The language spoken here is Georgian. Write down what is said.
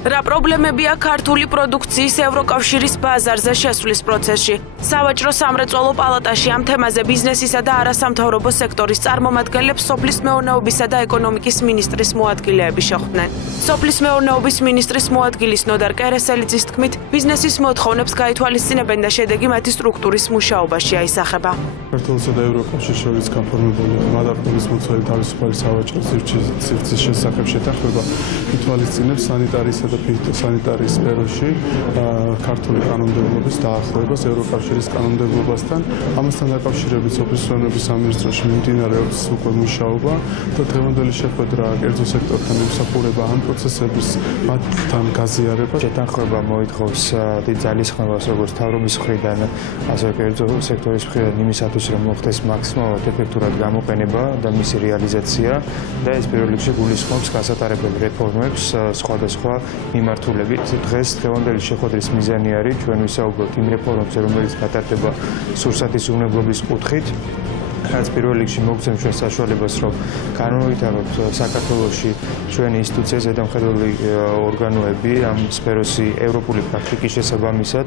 რა პრობლემებია ქართული პროდუქციის ევროკავშირის ბაზარზე შესვლის პროცესში? სავაჭრო სამრეწველო პალატაში ამ თემაზე ბიზნესისა და არასამთავრობო სექტორის წარმომადგენლებს სოფლის მეურნეობისა და ეკონომიკის მინისტრის მოადგილეები შეხვდნენ. სოფლის მეურნეობის მინისტრის მოადგილის ნოდარ კერესელიძის თქმით, ბიზნესის მოთხოვნებს გაითვალისწინებენ და შედეგი მათი სტრუქტურის მუშაობაში აისახება. ქართულსა და ევროკავშირის შორის გაფორმებული მადარყოფის მოწვევის თავისუფალი სავაჭრო სივრცის შესახებ შეთანხმება ითვალისწინებს სანიტარისა და ფიტოსანიტარიის სფეროში ქართული კანონმდებლობის დაახლოებას ევროკავშირის კანონმდებლობასთან. ამასთან დაკავშირებით სოფლის მეურნეობის სამინისტროში მიმდინარეობს უკვე მუშაობა და დღევანდელი შეხვედრა კერძო სექტორთან ემსახურება ამ პროცესების მათთან გაზიარება. შეთანხმება მოითხოვს დიდ ძალისხმევას როგორც მთავრობის მხრიდან, ასევე კერძო სექტორის მხრიდან იმისათვის, რომ მოხდეს მაქსიმალურად ეფექტურად გამოყენება და მისი რეალიზაცია და ეს პირველ რიგში გულისხმობს გასატარებელ რეფორმებს სხვადასხვა მიმართულებით. დღევანდელი შეხვედრის მიზანი არის ჩვენ ვისაუბროთ იმ რეფორმებზე, რომელიც გატარდება სურსათის უვნებლობის კუთხით. რაც პირველ რიგში მოგცემს ჩვენ საშუალებას, რომ განმოვიტანოთ საქართველოში ჩვენი ინსტიტუცია ზედამხედველი ორგანოები ამ სფეროსი ევროპული პრაქტიკის შესაბამისად.